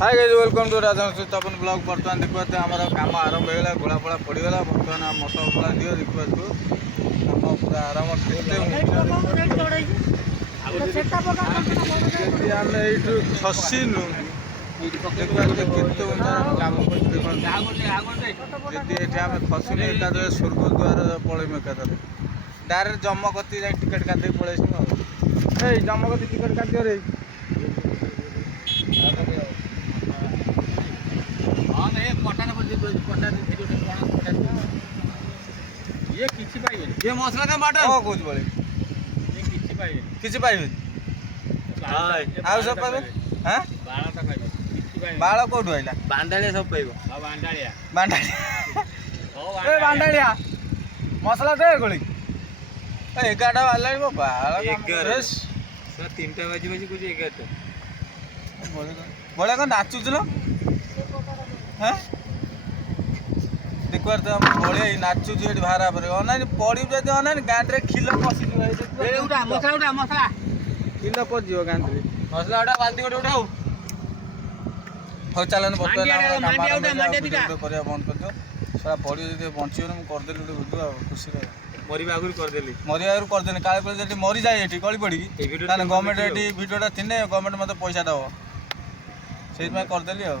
Hi guys welcome to Rajan Tapan blog. बर्तमान देखते आम कम आरंभ होगा गोला पोड़ा पड़गला। बर्तमान मसला फसला दियो देखा कम पूरा आरंभ आम यू खसीनु देखा केत कम आम खसुनी एकादे स्वर्गद्वार पलैम एकादे डायरेक्ट जम्मकती जा टिकेट काटे पलैसु जम्मकती टिकेट काटियो रे ये किसी पाइबे ये मसला का बाटा ओ कुछ बोले ये किसी पाइबे आउ सब पाइबे हां बाळा तो पाइबे किसी पाइबे बाळ कोठु आइला बांडालिया सब पाइबो हां बांडालिया ए बांडालिया मसला दे गोली ए 11टा वाला बो बाळ 11 सर 3टा बाजी बाजी कुछ 11 बोले कौन नाचुच लो हैं देखो तो बड़े नाचुच ये भारा पर अनाइन पड़ी जदि अनाइन गांडरे खिलो पसी ए उठा मसला खिलो पस जियो गांडरे मसला उठा बाल्टी कोटे उठाओ हो चलन मांडिया दिटा करिया बंद कर दो सारा पड़ी जदि बंचियो न कर देली वीडियो खुशी रे मरिबा आगुर कर देली मरिया कर देनी काले पर जदि मरि जाय एठी गली पड़ी ताने गवर्नमेंट एठी वीडियोटा थिने गवर्नमेंट मते पैसा दबो सेहि में कर देली आ